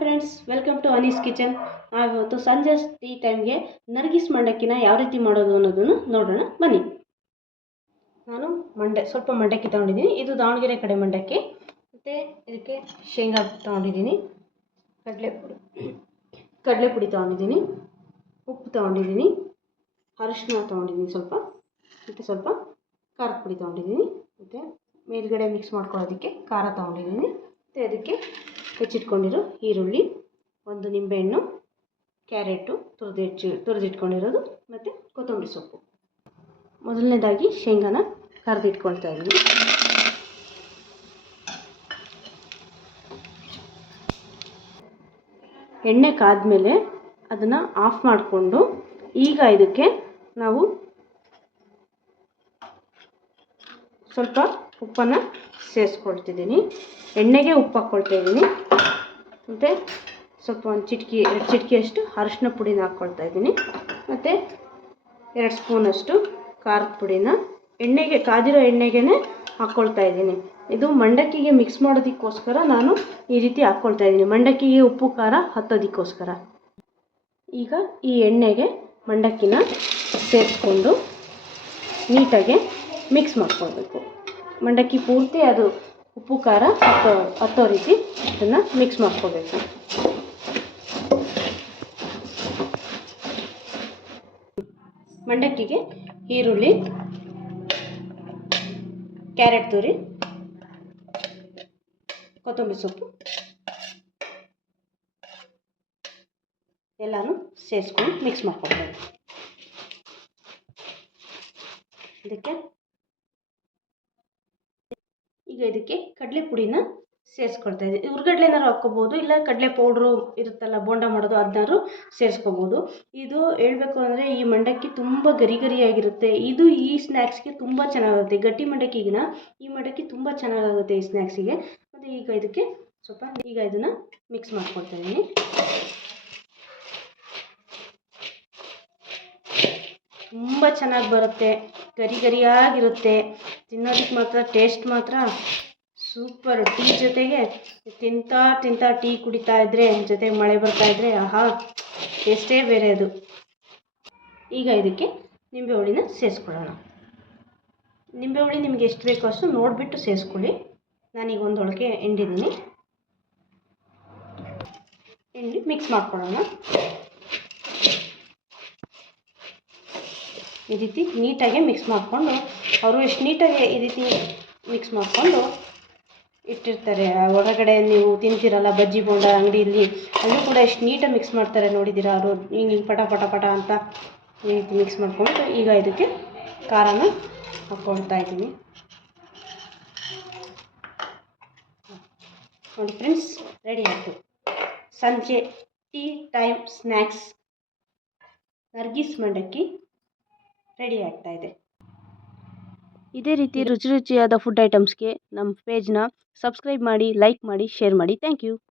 Friends welcome to Annie's kitchen ನಾವಿವತ್ತು ಸಂಜೆ tea ಟೈಮ್ಗೆ ನರ್ಗಿಸ್ ಮಂಡಕ್ಕಿನ ಯಾವ ರೀತಿ ಮಾಡೋದು ಅನ್ನೋದನ್ನು ನೋಡೋಣ. ಬನ್ನಿ. ನಾನು ಮಂಡೆ, ಸ್ವಲ್ಪ ಮಂಡಕ್ಕಿ ತೊಗೊಂಡಿದ್ದೀನಿ. ಇದು ದಾವಣಗೆರೆ ಕಡೆ ಮಂಡಕ್ಕಿ. ಮತ್ತು ಇದಕ್ಕೆ ಶೇಂಗಾ ತೊಗೊಂಡಿದ್ದೀನಿ. ಕಡಲೆ ಪುಡಿ ಕಡಲೆ ಪುಡಿ ತೊಗೊಂಡಿದ್ದೀನಿ. ಉಪ್ಪು ತೊಗೊಂಡಿದ್ದೀನಿ. ಅರಿಶಿನ ತೊಗೊಂಡಿದ್ದೀನಿ ಸ್ವಲ್ಪ. ಮತ್ತು ಸ್ವಲ್ಪ ಖಾರದ ಪುಡಿ ತೊಗೊಂಡಿದ್ದೀನಿ. ಮತ್ತು ಮೇಲ್ಗಡೆ ಮಿಕ್ಸ್ ಮಾಡ್ಕೊಳ್ಳೋದಕ್ಕೆ ಖಾರ ತೊಗೊಂಡಿದ್ದೀನಿ. ಮತ್ತು ಅದಕ್ಕೆ ಹೆಚ್ಚಿಟ್ಕೊಂಡಿರೋ ಈರುಳ್ಳಿ, ಒಂದು ನಿಂಬೆಹಣ್ಣು, ಕ್ಯಾರೆಟು ತುರಿದಿಚ್ಚಿ ತುರಿದಿಟ್ಕೊಂಡಿರೋದು ಮತ್ತು ಕೊತ್ತಂಬರಿ ಸೊಪ್ಪು. ಮೊದಲನೇದಾಗಿ ಶೇಂಗಾನ ಕರೆದಿಟ್ಕೊಳ್ತಾ ಇದ್ದೀನಿ. ಎಣ್ಣೆ ಕಾದ್ಮೇಲೆ ಅದನ್ನು ಆಫ್ ಮಾಡಿಕೊಂಡು ಈಗ ಇದಕ್ಕೆ ನಾವು ಸ್ವಲ್ಪ ಉಪ್ಪನ್ನು ಸೇರಿಸ್ಕೊಳ್ತಿದ್ದೀನಿ ಎಣ್ಣೆಗೆ ಉಪ್ಪು ಹಾಕ್ಕೊಳ್ತಾ ಇದ್ದೀನಿ ಮತ್ತು ಸ್ವಲ್ಪ ಒಂದು ಚಿಟಕಿ, ಎರಡು ಚಿಟಕಿಯಷ್ಟು ಅರಶಿನ ಪುಡಿನ ಹಾಕ್ಕೊಳ್ತಾ ಇದ್ದೀನಿ. ಮತ್ತು ಎರಡು ಸ್ಪೂನಷ್ಟು ಖಾರದ ಪುಡಿನ ಎಣ್ಣೆಗೆ, ಕಾದಿರೋ ಎಣ್ಣೆಗೆ ಹಾಕ್ಕೊಳ್ತಾ ಇದ್ದೀನಿ. ಇದು ಮಂಡಕ್ಕಿಗೆ ಮಿಕ್ಸ್ ಮಾಡೋದಕ್ಕೋಸ್ಕರ ನಾನು ಈ ರೀತಿ ಹಾಕ್ಕೊಳ್ತಾ ಇದ್ದೀನಿ. ಮಂಡಕ್ಕಿಗೆ ಉಪ್ಪು, ಖಾರ ಹತ್ತೋದಕ್ಕೋಸ್ಕರ. ಈಗ ಈ ಎಣ್ಣೆಗೆ ಮಂಡಕ್ಕಿನ ಸೇರಿಸ್ಕೊಂಡು ನೀಟಾಗಿ ಮಿಕ್ಸ್ ಮಾಡ್ಕೊಳ್ಬೇಕು. ಮಂಡಕ್ಕಿ ಪೂರ್ತಿ ಅದು ಉಪ್ಪು, ಖಾರ ಹತ್ತೋ ಹತ್ತೋ ರೀತಿ ಅದನ್ನು ಮಿಕ್ಸ್ ಮಾಡ್ಕೋಬೇಕು. ಮಂಡಕ್ಕಿಗೆ ಈರುಳ್ಳಿ, ಕ್ಯಾರೆಟ್ ತುರಿ, ಕೊತ್ತಂಬರಿ ಸೊಪ್ಪು, ಎಲ್ಲನೂ ಸೇರಿಸ್ಕೊಂಡು ಮಿಕ್ಸ್ ಮಾಡ್ಕೊಬೇಕು. ಇದಕ್ಕೆ ಈಗ ಇದಕ್ಕೆ ಕಡಲೆ ಪುಡಿನ ಸೇರಿಸ್ಕೊಳ್ತಾ ಇದ್ದೀನಿ ಹುರ್ಗಡ್ಲೆನಾರು ಹಾಕ್ಕೋಬೋದು, ಇಲ್ಲ ಕಡಲೆ ಪೌಡ್ರು ಇರುತ್ತಲ್ಲ, ಬೋಂಡ ಮಾಡೋದು ಅದನ್ನಾರು ಸೇರಿಸ್ಕೋಬೋದು. ಇದು ಹೇಳಬೇಕು ಅಂದರೆ ಈ ಮಂಡಕ್ಕಿ ತುಂಬ ಗರಿ ಗರಿಯಾಗಿರುತ್ತೆ. ಇದು ಈ ಸ್ನ್ಯಾಕ್ಸ್ಗೆ ತುಂಬ ಚೆನ್ನಾಗಿರುತ್ತೆ ಗಟ್ಟಿ ಮಂಡಕ್ಕಿಗಿನ ಈ ಮಂಡಕ್ಕಿ ತುಂಬ ಚೆನ್ನಾಗಾಗುತ್ತೆ ಈ ಸ್ನ್ಯಾಕ್ಸಿಗೆ ಮತ್ತು ಈಗ ಇದಕ್ಕೆ ಸ್ವಲ್ಪ, ಈಗ ಇದನ್ನು ಮಿಕ್ಸ್ ಮಾಡ್ಕೊಳ್ತಾ ಇದ್ದೀನಿ. ತುಂಬ ಚೆನ್ನಾಗಿ ಬರುತ್ತೆ. ಗರಿ ಗರಿಯಾಗಿರುತ್ತೆ. ತಿನ್ನೋದಕ್ಕೆ ಮಾತ್ರ ಟೇಸ್ಟ್ ಮಾತ್ರ ಸೂಪರ್ ಟೀ ಜೊತೆಗೆ ತಿಂತಾ ತಿಂತಾ ಟೀ ಕುಡಿತಾ ಇದ್ದರೆ ಜೊತೆಗೆ ಮಳೆ ಬರ್ತಾ ಇದ್ದರೆ ಆಹಾ ಟೇಸ್ಟೇ ಬೇರೆ ಅದು. ಈಗ ಇದಕ್ಕೆ ನಿಂಬೆ ಹುಳಿನ ಸೇರಿಸ್ಕೊಳ್ಳೋಣ. ನಿಂಬೆ ಹುಳಿ ನಿಮಗೆ ಎಷ್ಟು ಬೇಕೋ ಅಷ್ಟು ನೋಡಿಬಿಟ್ಟು ಸೇರಿಸ್ಕೊಳ್ಳಿ. ನಾನೀಗ ಒಂದು ಒಳಗೆ ಹಿಂಡಿದ್ದೀನಿ. ಹಿಂಡಿ ಮಿಕ್ಸ್ ಮಾಡ್ಕೊಳ್ಳೋಣ. ಈ ರೀತಿ ನೀಟಾಗಿ ಮಿಕ್ಸ್ ಮಾಡಿಕೊಂಡು, ಅವರು ಎಷ್ಟು ನೀಟಾಗಿ ಈ ರೀತಿ ಮಿಕ್ಸ್ ಮಾಡಿಕೊಂಡು ಇಟ್ಟಿರ್ತಾರೆ. ಹೊರಗಡೆ ನೀವು ತಿಂತೀರಲ್ಲ, ಬಜ್ಜಿ ಬೋಂಡ ಅಂಗಡಿಯಲ್ಲಿ ಅಲ್ಲೂ ಕೂಡ ಎಷ್ಟು ನೀಟಾಗಿ ಮಿಕ್ಸ್ ಮಾಡ್ತಾರೆ ನೋಡಿದ್ದೀರಾ ಅವರು. ಹಿಂಗೆ ಪಟ ಪಟ ಪಟ ಅಂತ ಈ ರೀತಿ ಮಿಕ್ಸ್ ಮಾಡಿಕೊಂಡು ಈಗ ಇದಕ್ಕೆ ಖಾರನ ಹಾಕ್ಕೊಳ್ತಾ ಇದ್ದೀನಿ. ನೋಡಿ ಫ್ರೆಂಡ್ಸ್ ರೆಡಿ ಆಯಿತು. ಸಂಜೆ ಟೀ ಟೈಮ್ ಸ್ನ್ಯಾಕ್ಸ್ ನರ್ಗಿಸ್ ಮಂಡಕ್ಕಿ. ರೆಡಿ ಆಗ್ತಾ ಇದೆ. ಇದೇ ರೀತಿ ರುಚಿ ರುಚಿಯಾದ ಫುಡ್ ಐಟಮ್ಸ್ಗೆ ನಮ್ಮ ಪೇಜ್ನ ಸಬ್ಸ್ಕ್ರೈಬ್ ಮಾಡಿ ಲೈಕ್ ಮಾಡಿ ಶೇರ್ ಮಾಡಿ. Thank you